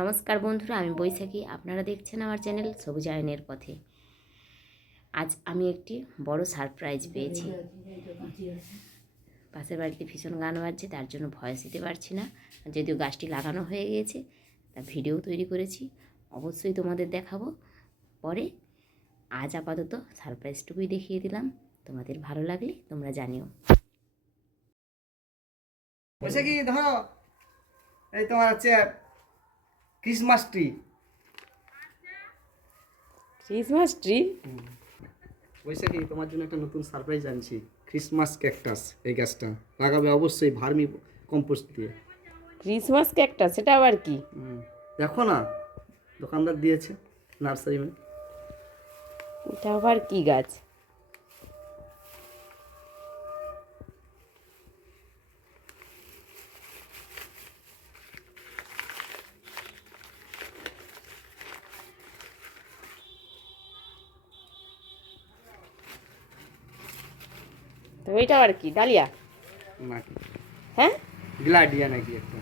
নমস্কার বন্ধুরা, আমি বৈশাখী। আপনারা দেখছেন আমার চ্যানেল সবুজায়নের পথে। আজ আমি একটি বড় সারপ্রাইজ পেয়েছি। পাশের বাড়িতে ভীষণ গান বাজছে, তার জন্য ভয়েস দিতে পারছি না। যদিও গাছটি লাগানো হয়ে গিয়েছে, তা ভিডিও তৈরি করেছি। অবশ্যই তোমাদের দেখাবো। পরে আজ আপাতত সারপ্রাইজটুকুই দেখিয়ে দিলাম। তোমাদের ভালো লাগলে তোমরা জানিও। বৈশাখী, ধরো। এই তোমার হচ্ছে ক্রিসমাস ট্রি ক্রিসমাস ট্রি বৈশাখী তোমার জন্য একটা নতুন সারপ্রাইজ আনছি। ক্রিসমাস ক্যাকটাস এই গাছটা। লাগাবে অবশ্যই ভার্মি কম্পোস্ট দিয়ে। ক্রিসমাস ক্যাকটাস সেটা আবার কি? দেখো না দোকানদার দিয়েছে নার্সারি মে এটা আবার কি গাছ? তো ওইটা আর কি? ডালিয়া? হ্যাঁ? গ্লাডিয়া নাকি একটা।